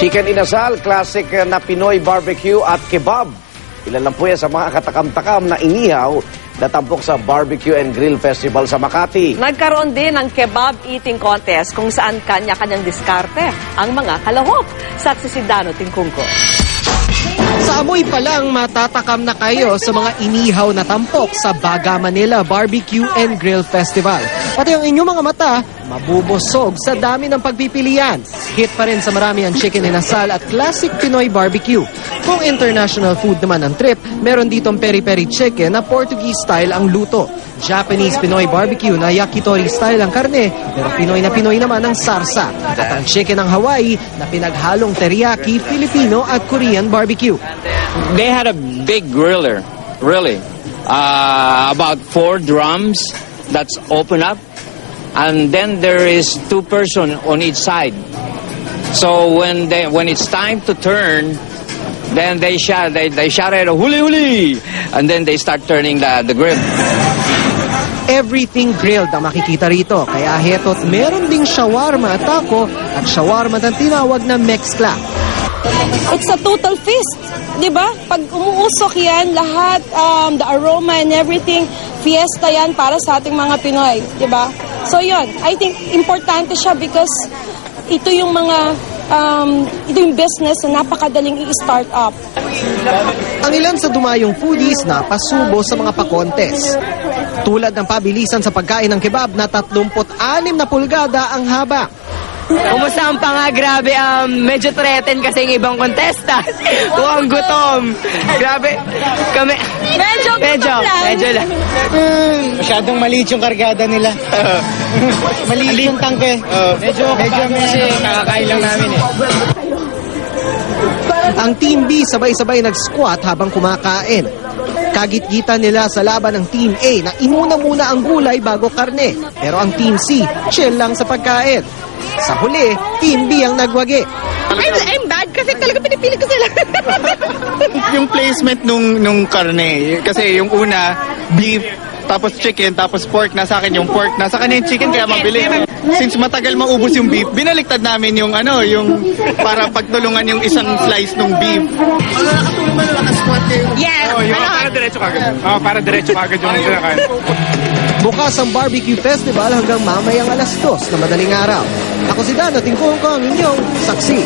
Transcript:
Chicken inasal, classic na Pinoy barbecue at kebab. Ilan lang po yan sa mga katakam-takam na inihaw na tampok sa Barbecue and Grill Festival sa Makati. Nagkaroon din ng kebab eating contest kung saan kanya-kanyang diskarte ang mga kalahok. Saksi si Dano Tingkungko. Sa amoy pa lang matatakam na kayo sa mga inihaw na tampok sa Baga Manila Barbecue and Grill Festival. Pati ang inyong mga mata, mabubusog sa dami ng pagpipilian. Hit pa rin sa marami ang chicken inasal at classic Pinoy barbecue. Kung international food naman ang trip, meron ditong peri-peri chicken na Portuguese style ang luto. Japanese Pinoy barbecue na yakitori style ang karne, pero Pinoy naman ang sarsa. At ang chicken ng Hawaii na pinaghalong teriyaki, Filipino at Korean barbecue. They had a big griller, really. About 4 drums that's open up. And then there is 2 person on each side. So when it's time to turn, then they shout at huli huli, and then they start turning the grill. Everything grilled ang makikita rito. Kaya heto't meron ding shawarma at taco at shawarma na tinawag na mezcla. It's a total feast, di ba? Pag umuusok yan, lahat, the aroma and everything, fiesta yan para sa ating mga Pinoy, di ba? So yun, I think importante siya because ito yung mga, ito yung business na napakadaling i-start up. Ang ilan sa dumayong foodies na pasubo sa mga pa-contest. Tulad ng pabilisan sa pagkain ng kebab na 36 na pulgada ang haba. Kumusta ang panga? Grabe, medyo threatened kasi yung ibang contestant. Mukhang gutom. Grabe. Kami, medyo lang. Masyadong maliit yung kargada nila. Maliit yung tangke. Medyo kasi kakakain lang namin eh. Ang Team B sabay-sabay nag-squat habang kumakain. Kagit-gitan nila sa laban ng Team A na inuna muna ang gulay bago karne. Pero ang Team C, chill lang sa pagkain. Sa huli, Team B ang nagwagi. I'm bad kasi talaga pinipili ko sila. Yung placement nung karne, kasi yung una, beef, tapos chicken, tapos pork, nasa akin yung pork, nasa kanya yung chicken, kaya mabili. Since matagal maubos yung beef, binaliktad namin yung yung para pagtulungan yung isang slice ng beef. Ano nakatulong ba na nakasquat kayo? Yes. Para diretso kagad. Para diretso kagad yung kinakain. Bukas ang barbecue festival hanggang mamayang 2:00 na madaling araw. Ako si Dano Tingkungko, ang inyong saksi.